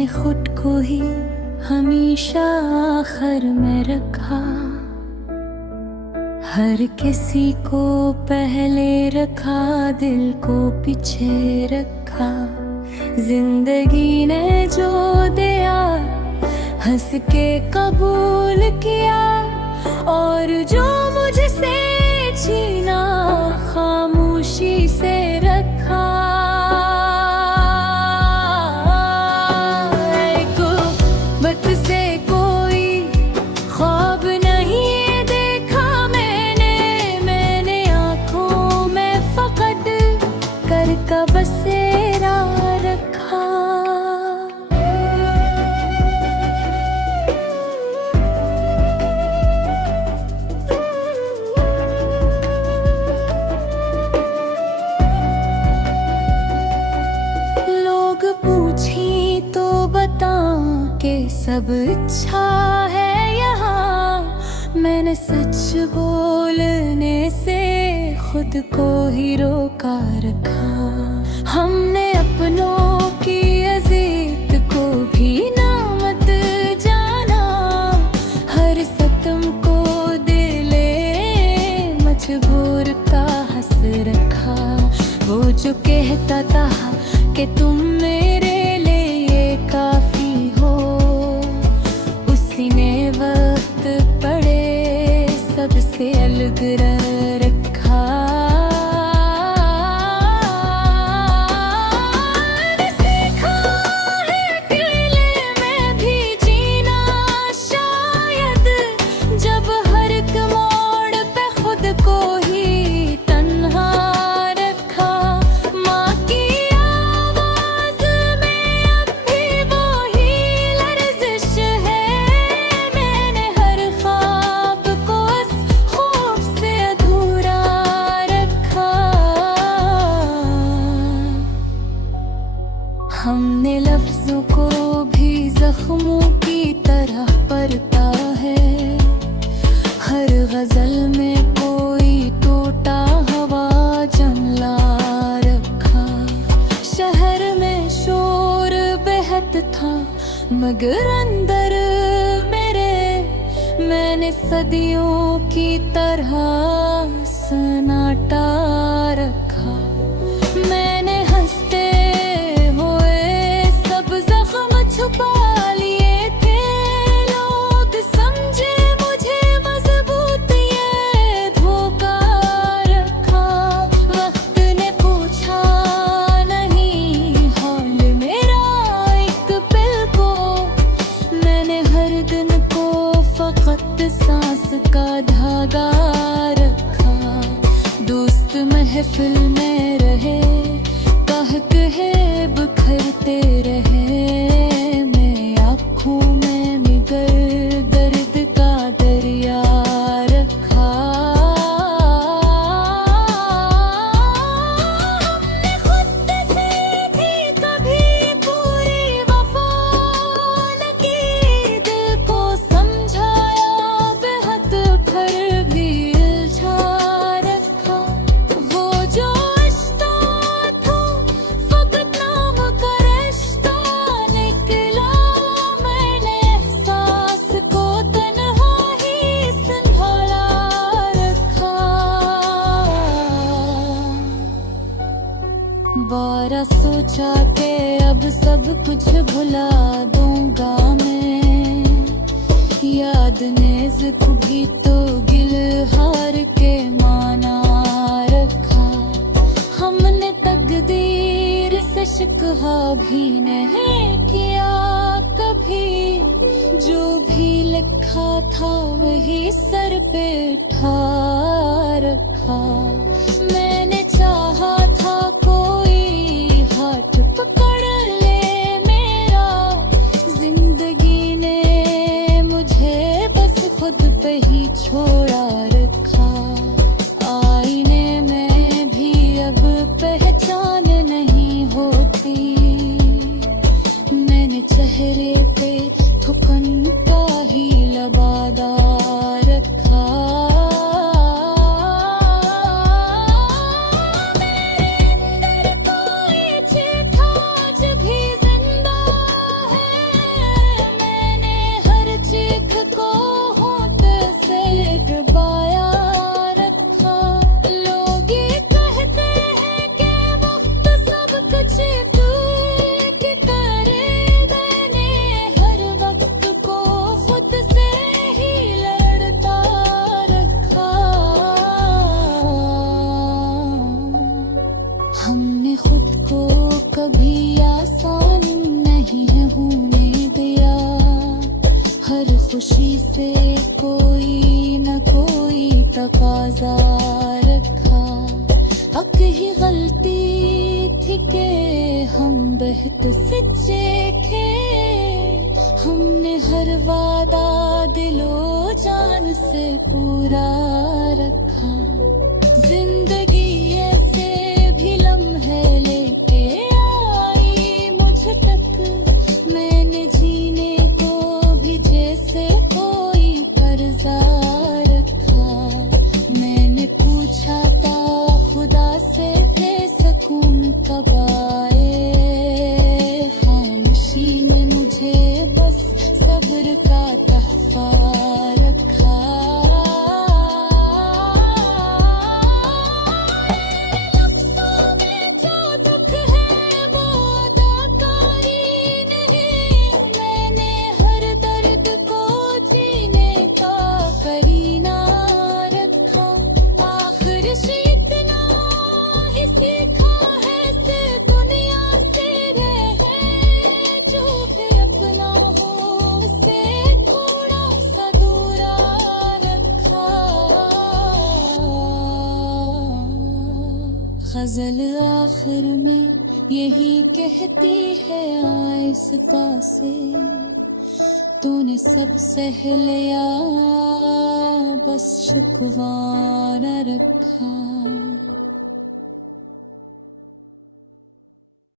मैंने खुद को ही हमेशा आखिर में रखा, हर किसी को पहले रखा, दिल को पीछे रखा। जिंदगी ने जो दिया हंस के कबूल किया, और जो मुझसे छीना खामोशी से रखा। गुर्बत से कोई ख्वाब नहीं देखा मैंने आंखों में फकत कर का बसेरा रखा। पूछी तो बताऊं कि सब अच्छा है यहाँ, मैंने सच बोलने से खुद को ही रोका रखा। हमने अपनों की अजीत को भी ना मत जाना, हर सितम को दिले मजबूर का हंस रखा। वो जो कहता था कि तुम मेरे लिए काफी हो, उसी ने वक्त पड़े सबसे अलग रखा। सीखा है अकेले में भी जीना शायद, जब हर एक मोड़ पे खुद को ही तन्हा रखा। माँ की हमने लफ्जों को भी जख्मों की तरह परता है, हर गजल में कोई टूटा हवा जमला रखा। शहर में शोर बेहद था मगर अंदर मेरे मैंने सदियों की तरह सन्नाटा रखा। मैंने छुपा लिए थे, लोग समझे मुझे मजबूत, ये धोखा रखा। वक्त ने पूछा नहीं हाल मेरा एक पल को, मैंने हर दिन को फकत सांस का धागा रखा। दोस्त महफिल में रहे, कह कहे बिखरते रहे, में मिगर दर्द का दरिया रखा। हमने खुद से भी कभी पूरी वफा न की, दिल को समझाया बेहद फिर भी उलझा रखा। वो जो रिश्ता था फकत नाम का रिश्ता निकला, बारा सोचा के अब सब कुछ भुला दूंगा मैं, याद नेज़िक भी तो गिल हार के माना रखा। हमने तकदीर से शिकवा भी नहीं किया कभी, जो भी लिखा था वही सर पे उठा रखा। मैंने चाहा था कोई हाथ पकड़ ले मेरा, जिंदगी ने मुझे बस खुद पे ही छोड़ा रखा। आईने में भी अब पहचान नहीं होती, मैंने चेहरे पे थुकन का ही लबादा रखा। मेरे अंदर कोई चेता आज भी जिंदा है, हर खुशी से कोई न कोई तकाजा रखा। अब ही गलती थी के हम बहत सच्चे थे, हमने हर वादा दिलो जान से पूरा रखा। जिंदगी ऐसे भी लम्हे लेके आई मुझ तक, मैंने जीने को भी जैसे कोई कर्जा रखा। मैंने पूछा था खुदा से फिर सुकून कब आए, खामोशी ने मुझे बस सब्र का तहफा रखा। लफ्ज़ों में जो दुख है वो अदाकारी नहीं, मैंने हर दर्द को जीने का करीना रखा। आखिर से इतना ही सीखा है से दुनिया से रहे, जो भी अपना हो से थोड़ा सा दूरा रखा। गजल आखिर में यही कहती है आहिस्ता से, तूने सब सह लिया बस शुक्र न रखा।